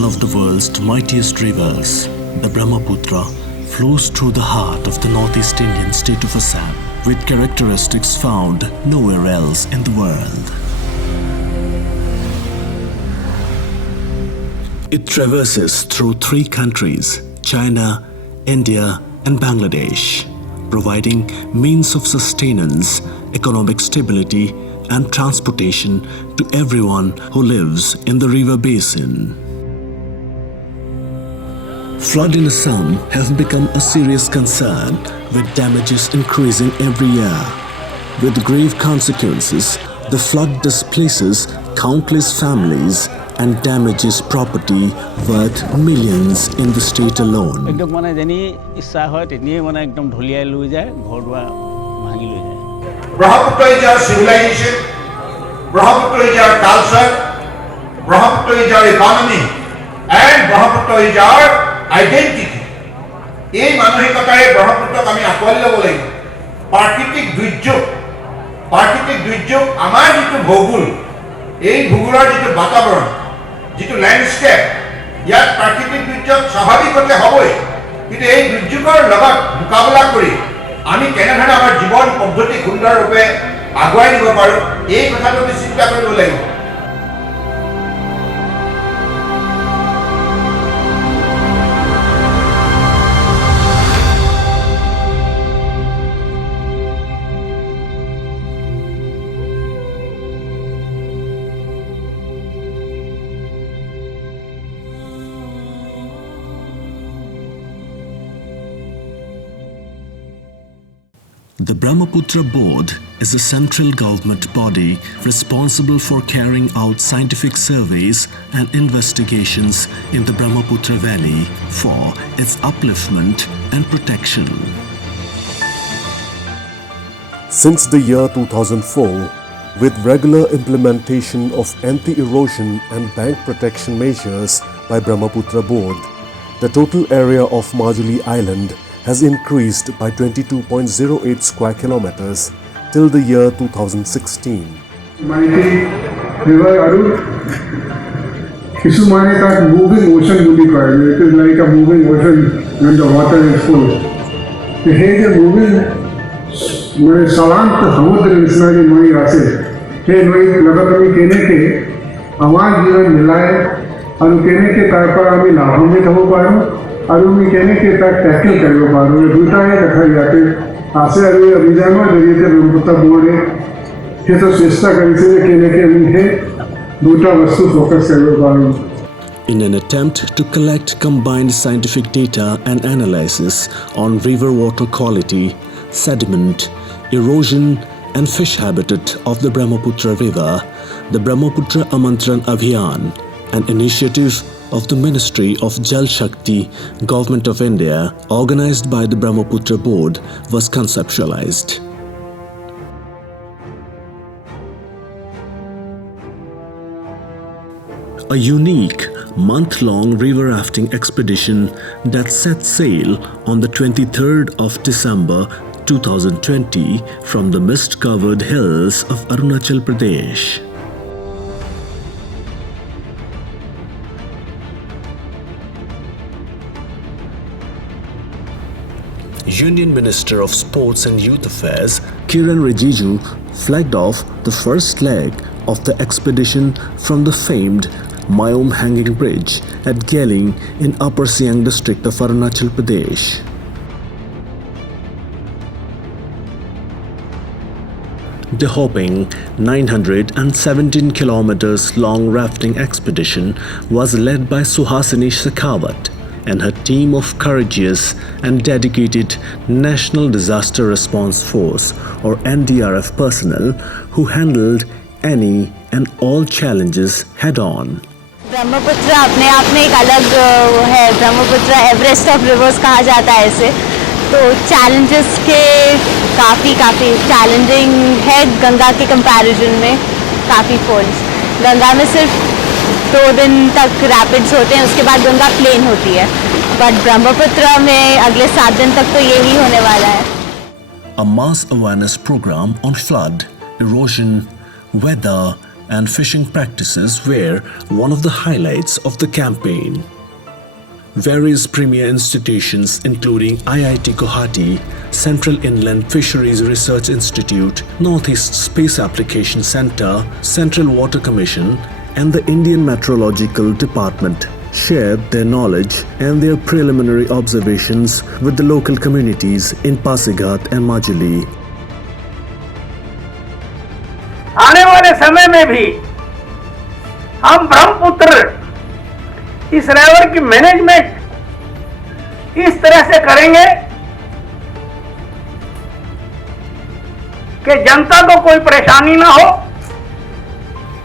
one of the world's mightiest rivers, the Brahmaputra, flows through the heart of the northeast Indian state of Assam, with characteristics found nowhere else in the world. It traverses through 3 countries, China, India, and Bangladesh, providing means of sustenance, economic stability, and transportation to everyone who lives in the river basin. Flood in Assam has become a serious concern, with damages increasing every year. With grave consequences, the flood displaces countless families and damages property worth millions in the state alone. एकदम माने जनी इच्छा হয় তেনিয়ে মানে একদম ঢলিয়াই লৈ যায় ঘৰ দুৱাৰ ভাঙি লৈ যায় Brahmaputra is our civilization, Brahmaputra is our culture, Brahmaputra is our economy, and Brahmaputra is our identity. এই মানসিকতাৰে ব্ৰহ্মপুত্ৰক আমি আঁকোৱালি ল'ব লাগিব। প্ৰাকৃতিক দুৰ্যোগ আমাৰ যিটো ভূগোল, এই ভূগোলৰ যিটো বাতাবৰণ, যিটো ল্যান্ডস্কেপ, ইয়াত প্ৰাকৃতিক দুৰ্যোগ স্বাভাৱিকতে হ'বই, কিন্তু এই দুৰ্যোগৰ লগত মোকাবিলা কৰি আমি কেনেধৰণে আমাৰ জীৱন পদ্ধতি সুন্দৰৰূপে আগুৱাই নিব পাৰোঁ, এই কথাটো আমি চিন্তা কৰিব লাগিব। The Brahmaputra Board is a central government body responsible for carrying out scientific surveys and investigations in the Brahmaputra Valley for its upliftment and protection. Since the year 2004, with regular implementation of anti-erosion and bank protection measures by Brahmaputra Board, the total area of Majuli Island has increased by 22.08 square kilometers till the year 2016. Mighty river Arun, Kisumane that moving ocean বুলি কয়, it is like a moving ocean when the water is full. সেই যে moving মানে চলান্ত সমুদ্ৰ নিচিনা যে নৈ আছে, সেই নৈৰ লগত আমি কেনেকৈ আমাৰ জীৱন মিলাই আৰু কেনেকৈ তাৰ পৰা আমি লাভান্বিত হ'ব পাৰোঁ আৰু আমি কেনেকৈ তাক টেকেল কৰিব পাৰোঁ, এই দুটাই দেখা ইয়াতে আছে। আৰু এই অভিযানৰ জৰিয়তে ব্ৰহ্মপুত্ৰ বোৰ্ডে সেইটো চেষ্টা কৰিছে যে কেনেকৈ আমি সেই দুটা বস্তু ফ'কাছ কৰিব পাৰোঁ। In an attempt to collect combined scientific data and analysis on river water quality, sediment, erosion, and fish habitat of the Brahmaputra River, the Brahmaputra Amantran Abhiyan, an initiative of the Ministry of Jal Shakti, Government of India, organized by the Brahmaputra Board, was conceptualized. A unique month-long river rafting expedition that set sail on the 23rd of December 2020 from the mist-covered hills of Arunachal Pradesh. Union Minister of Sports and Youth Affairs Kiran Rijiju flagged off the first leg of the expedition from the famed Mayom Hanging Bridge at Geling in Upper Siang district of Arunachal Pradesh. The hopping 917 kilometers long rafting expedition was led by Suhasini Shekhawat and her team of courageous and dedicated National Disaster Response Force or NDRF personnel who handled any and all challenges head-on. Brahmaputra अपने आप में एक अलग है, Brahmaputra Everest of reverse कहा जाता है इसे। तो चैलेंजेस के काफ़ी चैलेंजिंग है गंगा के कंपैरिजन में, काफ़ी फॉल्स। गंगा में सिर्फ 2 दिन तक रैपिड्स होते हैं, उसके बाद गंगा प्लेन होती है, बट ब्रह्मपुत्र में अगले 7 दिन तक तो यही होने वाला है। A mass awareness program on flood, erosion, weather and fishing practices were one of the highlights of the campaign. Various premier institutions including IIT Guwahati, Central Inland Fisheries Research Institute, Northeast Space Application Centre, Central Water Commission and the Indian Meteorological Department shared their knowledge and their preliminary observations with the local communities in Pasighat and Majuli. आने वाले समय में भी हम ब्रह्मपुत्र इस river की management इस तरह से करेंगे कि जनता को कोई परेशानी ना हो.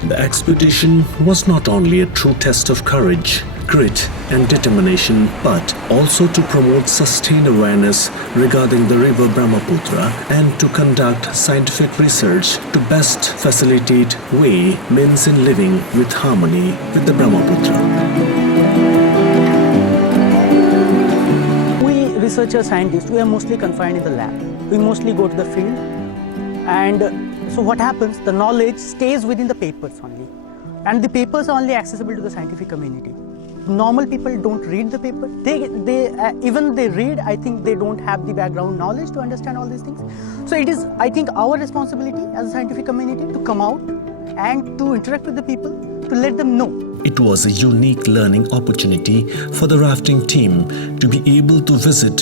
The expedition was not only a true test of courage, grit and determination, but also to promote sustained awareness regarding the river Brahmaputra and to conduct scientific research to best facilitate way means in living with harmony with the Brahmaputra. We researchers, scientists, we are mostly confined in the lab. We mostly go to the field, and so what happens, the knowledge stays within the papers only, and the papers are only accessible to the scientific community. Normal people don't read the paper. Even they read, I think they don't have the background knowledge to understand all these things. So it is, I think, our responsibility as a scientific community to come out and to interact with the people, to let them know. It was a unique learning opportunity for the rafting team to be able to visit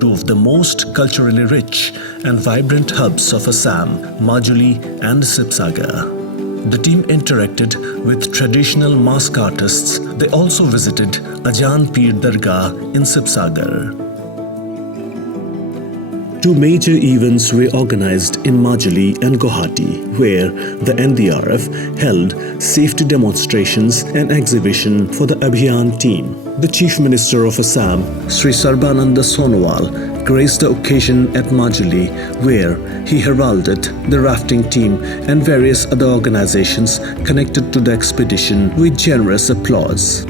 two of the most culturally rich and vibrant hubs of Assam, Majuli and Sibsagar. The team interacted with traditional mask artists. They also visited Ajaan Peer Dargah in Sibsagar. Two major events were organized in Majuli and Guwahati, where the NDRF held safety demonstrations and exhibition for the Abhiyan team. The Chief Minister of Assam, Sri Sarbananda Sonowal, graced the occasion at Majuli, where he heralded the rafting team and various other organizations connected to the expedition with generous applause.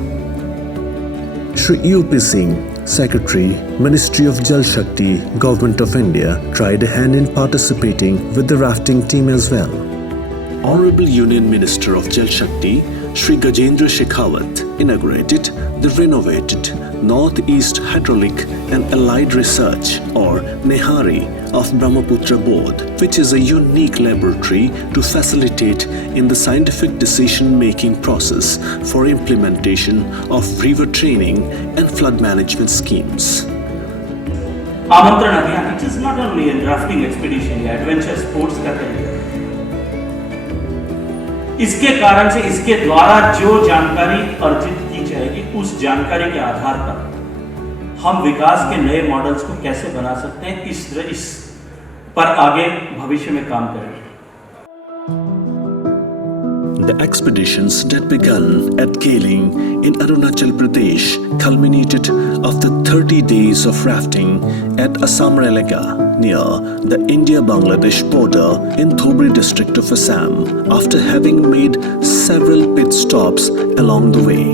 Sri U.P. Singh, Secretary, Ministry of Jal Shakti, Government of India, tried a hand in participating with the rafting team as well. Honorable Union Minister of Jal Shakti, Sri Gajendra Shekhawat, inaugurated the renovated Northeast Hydraulic and Allied Research or NEHARI of Brahmaputra Board, which is a unique laboratory to facilitate in the scientific decision-making process for implementation of river training and flood management schemes. आमंत्रण अभियान, it is not only a drafting expedition या adventure sports का तरीका. इसके कारण से इसके द्वारा जो जानकारी अर्जित की जाएगी उस जानकारी के आधार पर हम विकास के नए मॉडल्स को कैसे बना सकते हैं, इस पर आगे भविष्य में काम करेंगे. The expeditions that began at Keling in Arunachal Pradesh culminated after 30 days of rafting at Asamralega near the India-Bangladesh border in Dhubri district of Assam after having made several pit stops along the way.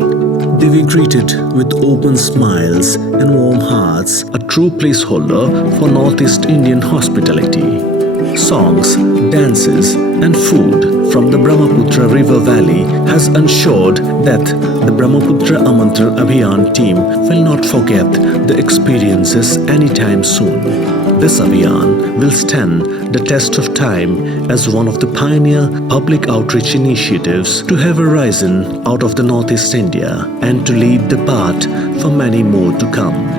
They were greeted with open smiles and warm hearts, a true placeholder for Northeast Indian hospitality. Songs, dances and food from the Brahmaputra River Valley has ensured that the Brahmaputra Amantar Abhiyan team will not forget the experiences anytime soon. This Abhiyan will stand the test of time as one of the pioneer public outreach initiatives to have arisen out of the Northeast India and to lead the path for many more to come.